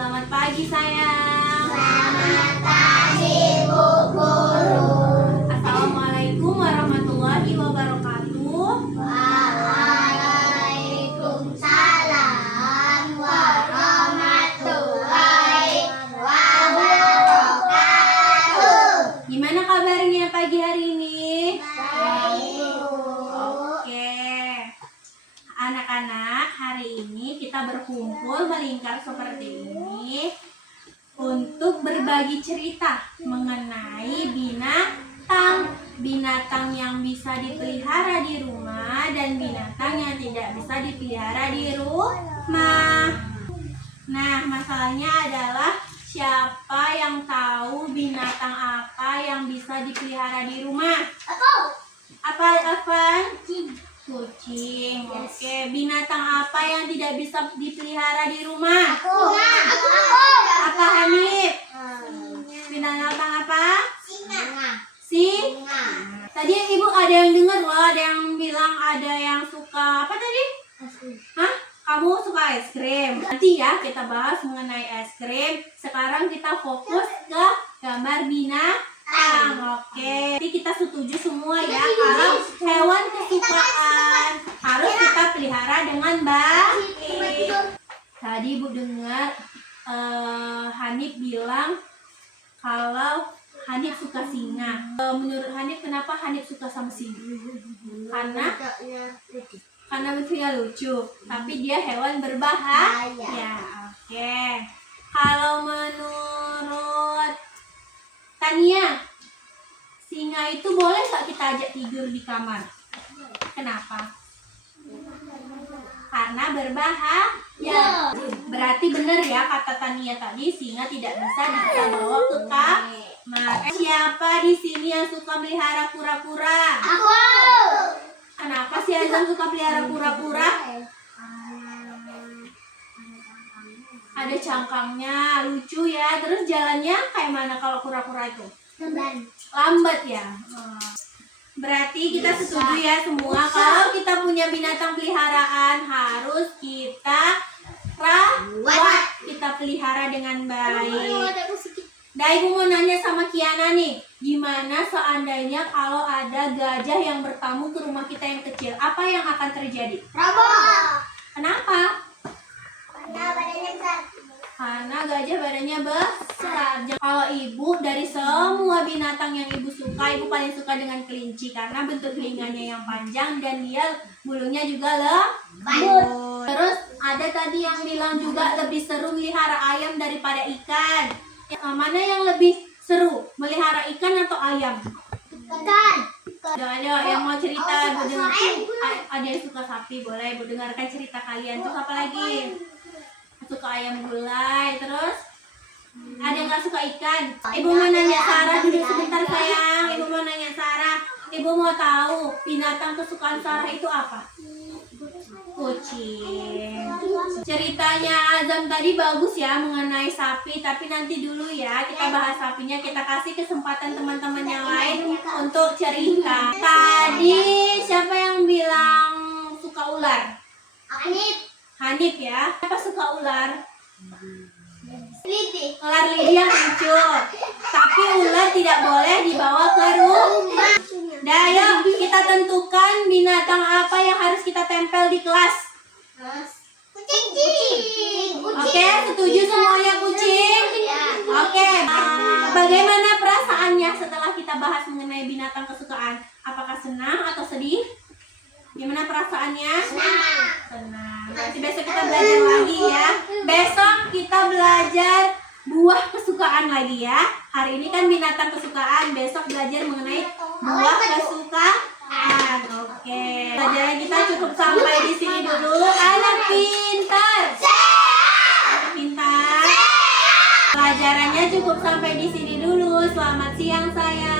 Selamat pagi sayang. Selamat pagi Bu Guru. Assalamualaikum warahmatullahi wabarakatuh. Waalaikumsalam warahmatullahi wabarakatuh. Gimana kabarnya pagi hari ini? Baik Bu. Oke. Anak-anak, hari ini kita berkumpul melingkar seperti ini untuk berbagi cerita mengenai binatang yang bisa dipelihara di rumah dan binatang yang tidak bisa dipelihara di rumah. Nah, masalahnya adalah siapa yang tahu binatang apa yang bisa dipelihara di rumah? Apa, Afan? Kucing. Oke, binatang apa yang tidak bisa dipelihara di rumah? Apa, Hanif? Binatang apa? Singa. Tadi Ibu ada yang dengar loh, ada yang bilang ada yang suka apa tadi? Hah? Kamu suka es krim? Nanti ya kita bahas mengenai es krim. Sekarang kita fokus ke gambar binatang. Oke. Jadi kita setuju semua ya kalau hewan kesukaan harus kita pelihara dengan baik. Tadi Ibu dengar Hanif bilang kalau Hanif suka singa. Menurut Hanif, kenapa Hanif suka sama singa? Karena bentuknya lucu, tapi dia hewan berbahaya. Oke. Kalau menurut Tania, singa itu boleh nggak kita ajak tidur di kamar? Kenapa? Karena berbahaya. Berarti benar ya kata Tania tadi, singa tidak bisa kita bawa ke kamar. Siapa di sini yang suka melihara kura-kura? Aku. Kenapa sih Azam suka pelihara kura-kura? Ada cangkangnya, lucu ya. Terus jalannya kayak mana kalau kura-kura itu? Lambat ya. Berarti kita setuju ya semua kalau kita punya binatang peliharaan harus kita rawat, kita pelihara dengan baik. Nah, Ibu mau nanya sama Kiana nih, gimana seandainya kalau ada gajah yang bertamu ke rumah kita yang kecil, apa yang akan terjadi? Kenapa? Karena gajah badannya besar. Kalau Ibu dari semua binatang yang Ibu suka, Ibu paling suka dengan kelinci karena bentuk telinganya yang panjang dan dia bulunya juga lembut. Terus ada tadi yang bilang juga lebih seru melihara ayam daripada ikan. Mana yang lebih seru, melihara ikan atau ayam? Ada yang mau cerita, Bu dengar. Ada yang suka sapi, boleh Bu dengarkan cerita kalian. Terus apa lagi? Suka ayam gulai, terus ada yang nggak suka ikan. Ibu mau nanya Sarah, duduk sebentar sayang. Ibu mau nanya Sarah, Ibu mau tahu binatang kesukaan Sarah itu apa? Kucing. Ceritanya Azam tadi bagus ya mengenai sapi, tapi nanti dulu ya kita bahas sapinya, kita kasih kesempatan teman-teman yang lain untuk cerita. Tadi siapa yang bilang suka ular? Hanif ya. Siapa suka ular? Ular Lydia lucu. Tapi ular tidak boleh dibawa ke rumah. Dah, yuk kita tentukan binatang apa yang harus kita tempel di kelas. Oke, setuju semuanya kucing? Oke. Bagaimana perasaannya setelah kita bahas mengenai binatang kesukaan? Apakah senang atau sedih? Gimana perasaannya? Senang. Nanti besok kita belajar lagi ya. Besok kita belajar buah kesukaan lagi ya. Hari ini kan binatang kesukaan, besok belajar mengenai buah kesukaan. Oke. Pelajaran kita cukup sampai di sini dulu. Anak pintar. Pintar. Pelajarannya cukup sampai di sini dulu. Selamat siang sayang.